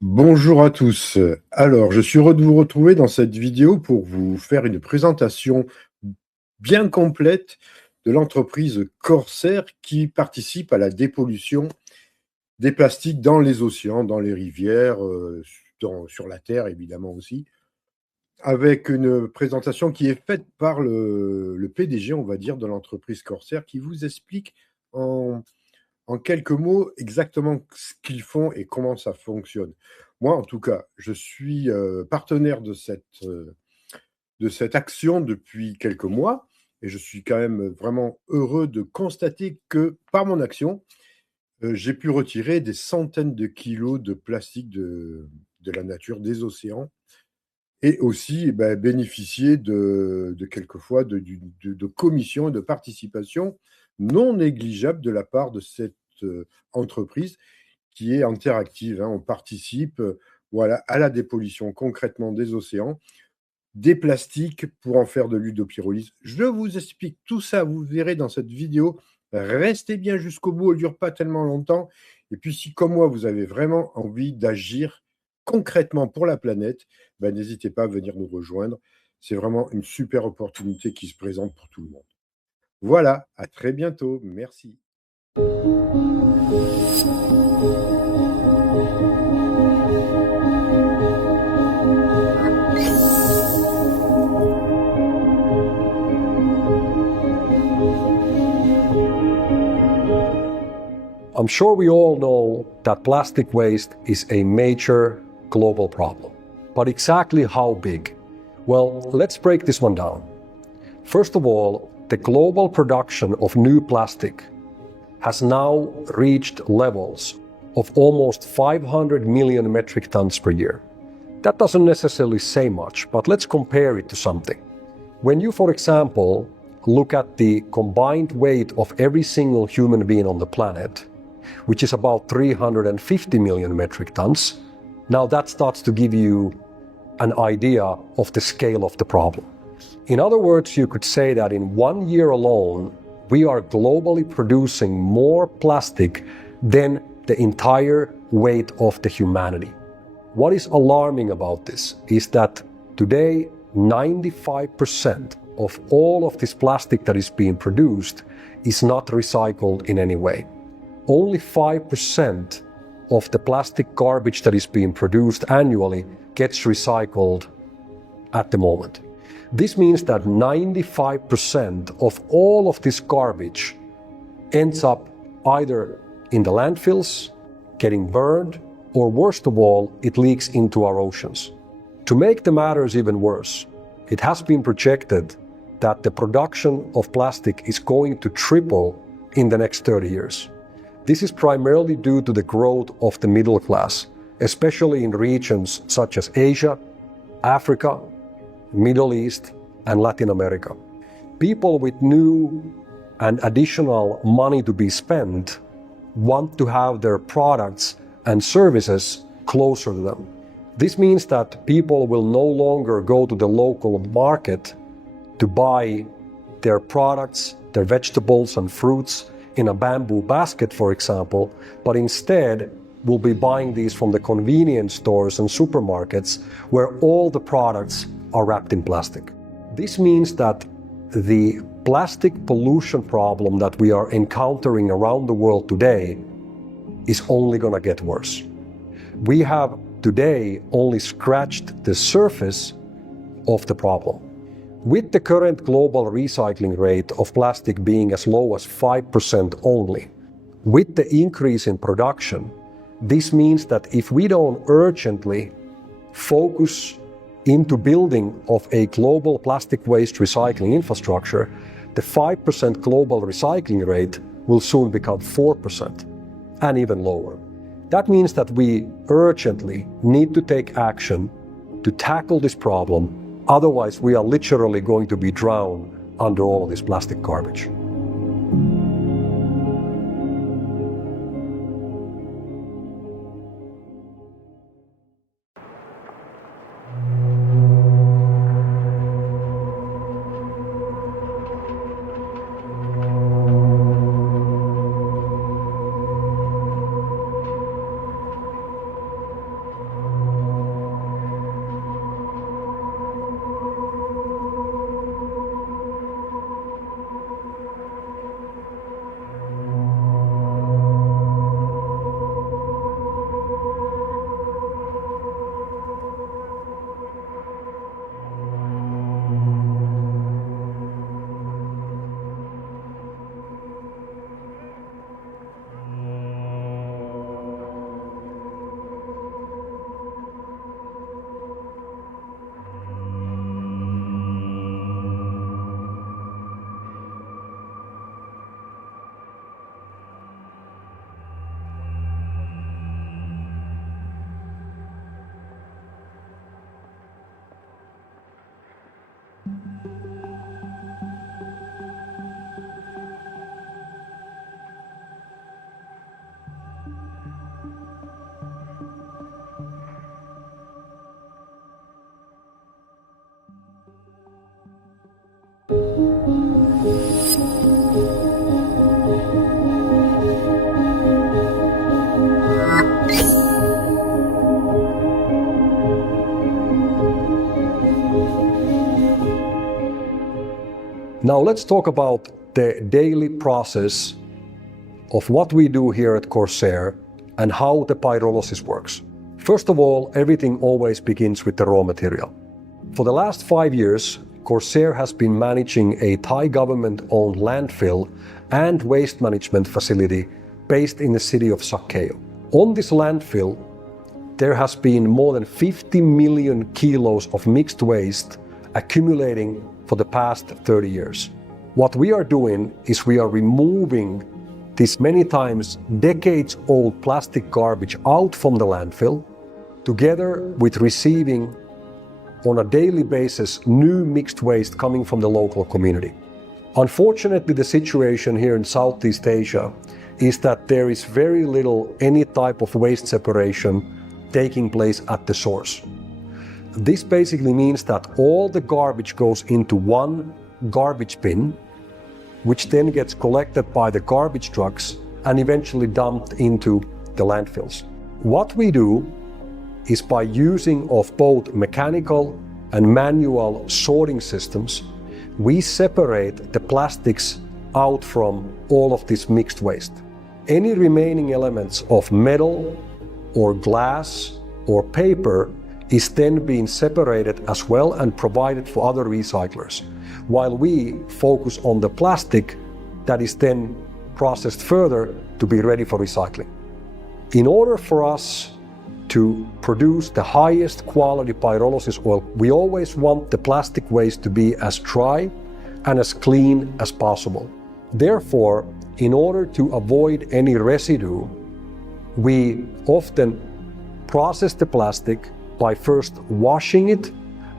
Bonjour à tous. Alors, je suis heureux de vous retrouver dans cette vidéo pour vous faire une présentation bien complète de l'entreprise Corsair qui participe à la dépollution des plastiques dans les océans, dans les rivières, sur la terre évidemment aussi, avec une présentation qui est faite par le PDG, on va dire, de l'entreprise Corsair, qui vous explique en quelques mots exactement ce qu'ils font et comment ça fonctionne. Moi, en tout cas, je suis partenaire de cette action depuis quelques mois et je suis quand même vraiment heureux de constater que par mon action, j'ai pu retirer des centaines de kilos de plastique de la nature, des océans, et aussi bénéficier de quelquefois de commissions et de participation non négligeables de la part de cette entreprise qui est interactive, hein. On participe, voilà, à la dépollution concrètement des océans, des plastiques pour en faire de l'huile de pyrolyse. Je vous explique tout ça, vous verrez dans cette vidéo. Restez bien jusqu'au bout, elle ne dure pas tellement longtemps. Et puis si, comme moi, vous avez vraiment envie d'agir concrètement pour la planète, n'hésitez pas à venir nous rejoindre. C'est vraiment une super opportunité qui se présente pour tout le monde. Voilà, à très bientôt. Merci. I'm sure we all know that plastic waste is a major global problem. But exactly how big? Well, let's break this one down. First of all, the global production of new plastic has now reached levels of almost 500 million metric tons per year. That doesn't necessarily say much, but let's compare it to something. When you, for example, look at the combined weight of every single human being on the planet, which is about 350 million metric tons, now that starts to give you an idea of the scale of the problem. In other words, you could say that in 1 year alone, we are globally producing more plastic than the entire weight of the humanity. What is alarming about this is that today, 95% of all of this plastic that is being produced is not recycled in any way. Only 5% of the plastic garbage that is being produced annually gets recycled at the moment. This means that 95% of all of this garbage ends up either in the landfills, getting burned, or worst of all, it leaks into our oceans. To make the matters even worse, it has been projected that the production of plastic is going to triple in the next 30 years. This is primarily due to the growth of the middle class, especially in regions such as Asia, Africa, Middle East, and Latin America. People with new and additional money to be spent want to have their products and services closer to them. This means that people will no longer go to the local market to buy their products, their vegetables and fruits in a bamboo basket, for example, but instead will be buying these from the convenience stores and supermarkets where all the products are wrapped in plastic. This means that the plastic pollution problem that we are encountering around the world today is only going to get worse. We have today only scratched the surface of the problem. With the current global recycling rate of plastic being as low as 5% only, with the increase in production, this means that if we don't urgently focus into building of a global plastic waste recycling infrastructure, the 5% global recycling rate will soon become 4% and even lower. That means that we urgently need to take action to tackle this problem. Otherwise, we are literally going to be drowned under all of this plastic garbage. Now let's talk about the daily process of what we do here at Corsair and how the pyrolysis works. First of all, everything always begins with the raw material. For the last 5 years, Corsair has been managing a Thai government-owned landfill and waste management facility based in the city of Sa Kaeo. On this landfill, there has been more than 50 million kilos of mixed waste accumulating for the past 30 years. What we are doing is we are removing this many times decades-old plastic garbage out from the landfill, together with receiving on a daily basis new mixed waste coming from the local community. Unfortunately, the situation here in Southeast Asia is that there is very little any type of waste separation taking place at the source. This basically means that all the garbage goes into one garbage bin, which then gets collected by the garbage trucks and eventually dumped into the landfills. What we do is by using of both mechanical and manual sorting systems, we separate the plastics out from all of this mixed waste. Any remaining elements of metal or glass or paper is then being separated as well and provided for other recyclers, while we focus on the plastic that is then processed further to be ready for recycling. In order for us to produce the highest quality pyrolysis oil, we always want the plastic waste to be as dry and as clean as possible. Therefore, in order to avoid any residue, we often process the plastic by first washing it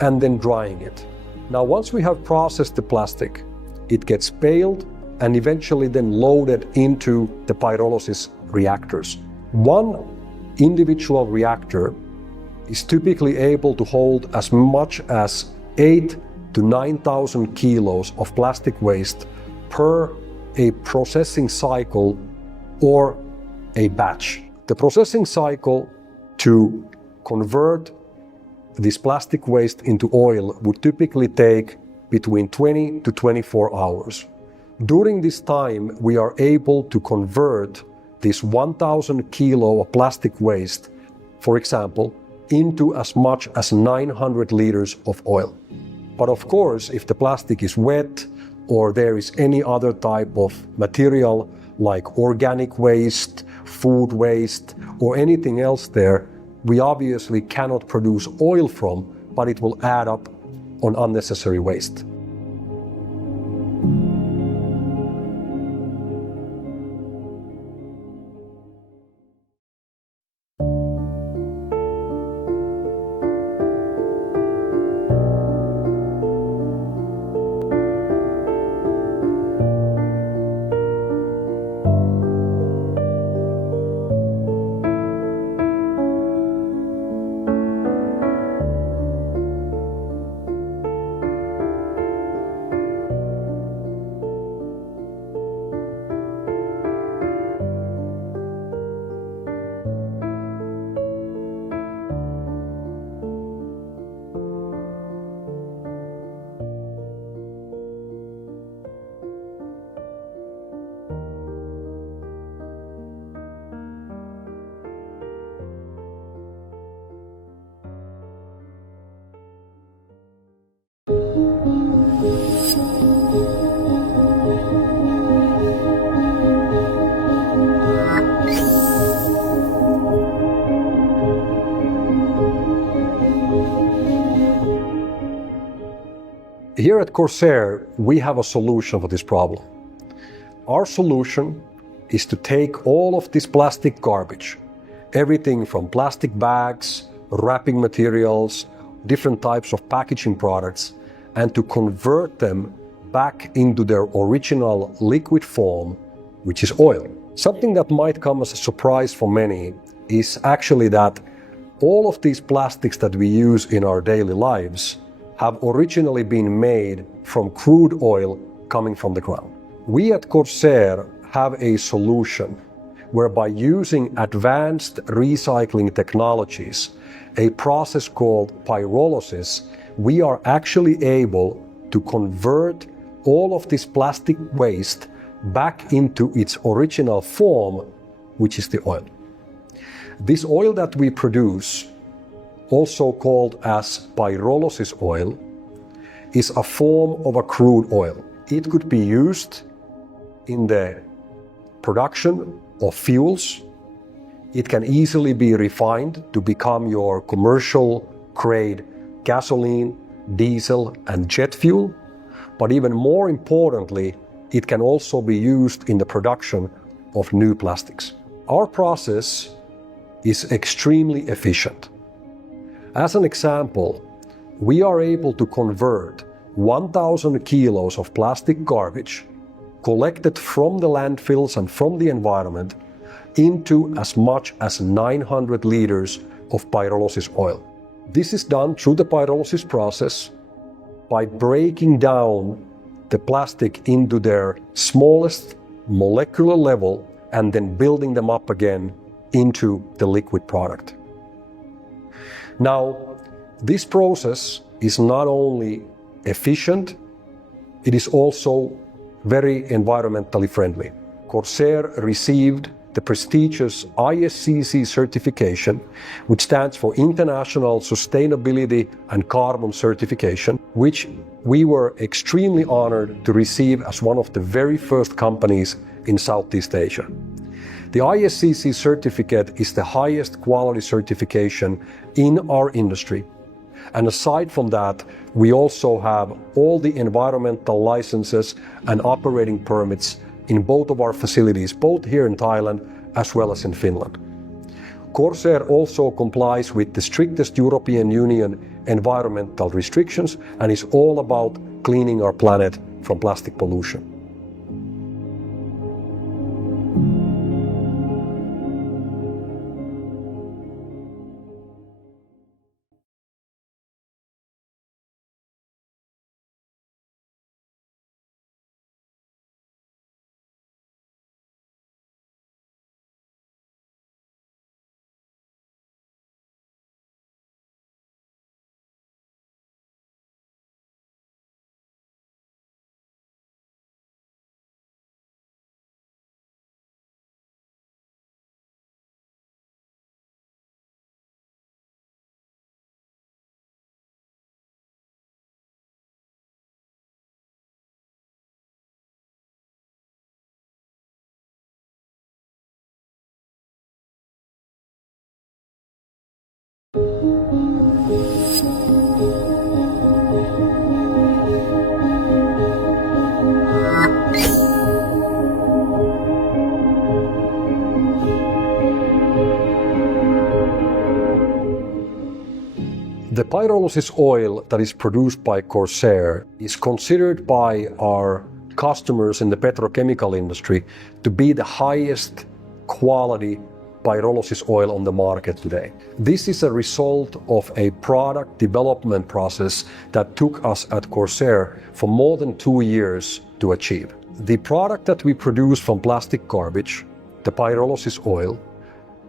and then drying it. Now, once we have processed the plastic, it gets baled and eventually then loaded into the pyrolysis reactors. One individual reactor is typically able to hold as much as 8,000 to 9,000 kilos of plastic waste per a processing cycle or a batch. The processing cycle to convert this plastic waste into oil would typically take between 20 to 24 hours. During this time, we are able to convert this 1,000 kilo of plastic waste, for example, into as much as 900 liters of oil. But of course, if the plastic is wet or there is any other type of material like organic waste, food waste, or anything else there, we obviously cannot produce oil from, but it will add up on unnecessary waste. Here at Corsair, we have a solution for this problem. Our solution is to take all of this plastic garbage, everything from plastic bags, wrapping materials, different types of packaging products, and to convert them back into their original liquid form, which is oil. Something that might come as a surprise for many is actually that all of these plastics that we use in our daily lives have originally been made from crude oil coming from the ground. We at Corsair have a solution whereby using advanced recycling technologies, a process called pyrolysis, we are actually able to convert all of this plastic waste back into its original form, which is the oil. This oil that we produce, also called as pyrolysis oil, is a form of a crude oil. It could be used in the production of fuels. It can easily be refined to become your commercial grade gasoline, diesel, and jet fuel. But even more importantly, it can also be used in the production of new plastics. Our process is extremely efficient. As an example, we are able to convert 1,000 kilos of plastic garbage collected from the landfills and from the environment into as much as 900 liters of pyrolysis oil. This is done through the pyrolysis process by breaking down the plastic into their smallest molecular level and then building them up again into the liquid product. Now, this process is not only efficient, it is also very environmentally friendly. Corsair received the prestigious ISCC certification, which stands for International Sustainability and Carbon Certification, which we were extremely honored to receive as one of the very first companies in Southeast Asia. The ISCC certificate is the highest quality certification in our industry. And aside from that, we also have all the environmental licenses and operating permits in both of our facilities, both here in Thailand as well as in Finland. Corsair also complies with the strictest European Union environmental restrictions and is all about cleaning our planet from plastic pollution. The pyrolysis oil that is produced by Corsair is considered by our customers in the petrochemical industry to be the highest quality pyrolysis oil on the market today. This is a result of a product development process that took us at Corsair for more than 2 years to achieve. The product that we produce from plastic garbage, the pyrolysis oil,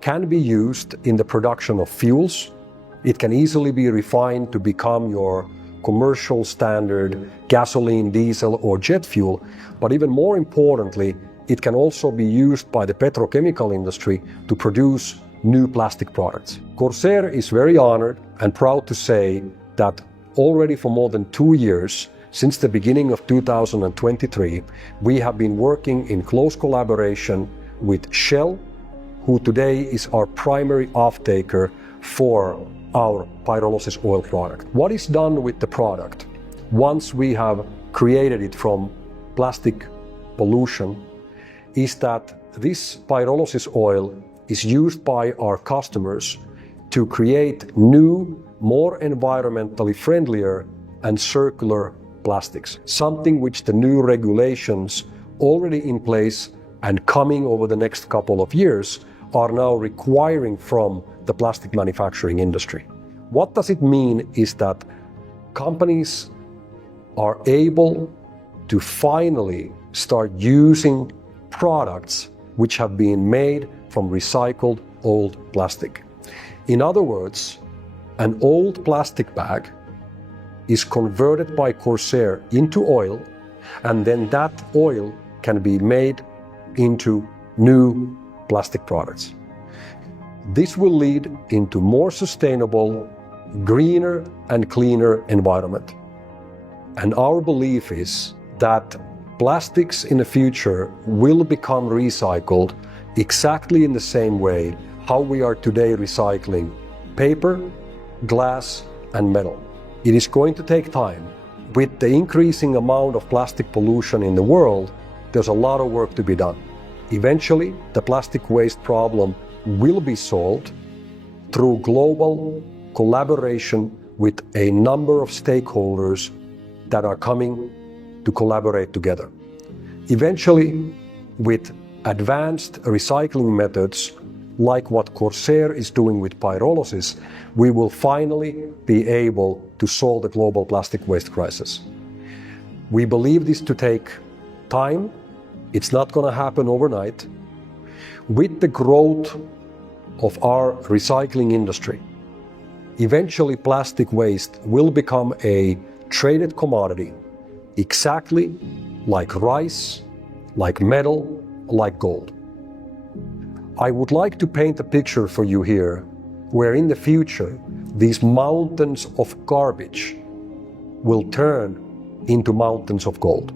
can be used in the production of fuels. It can easily be refined to become your commercial standard gasoline, diesel, or jet fuel. But even more importantly, it can also be used by the petrochemical industry to produce new plastic products. Corsair is very honored and proud to say that already for more than 2 years, since the beginning of 2023, we have been working in close collaboration with Shell, who today is our primary off-taker for our pyrolysis oil product. What is done with the product once we have created it from plastic pollution is that this pyrolysis oil is used by our customers to create new, more environmentally friendlier and circular plastics, something which the new regulations already in place and coming over the next couple of years are now requiring from the plastic manufacturing industry. What does it mean is that companies are able to finally start using products which have been made from recycled old plastic. In other words, an old plastic bag is converted by Corsair into oil and then that oil can be made into new plastic products. This will lead into more sustainable, greener and cleaner environment. And our belief is that plastics in the future will become recycled exactly in the same way how we are today recycling paper, glass and metal. It is going to take time. With the increasing amount of plastic pollution in the world, there's a lot of work to be done. Eventually, the plastic waste problem will be solved through global collaboration with a number of stakeholders that are coming to collaborate together. Eventually, with advanced recycling methods like what Corsair is doing with pyrolysis, we will finally be able to solve the global plastic waste crisis. We believe this to take time. It's not going to happen overnight. With the growth of our recycling industry, eventually plastic waste will become a traded commodity, exactly like rice, like metal, like gold. I would like to paint a picture for you here where in the future these mountains of garbage will turn into mountains of gold.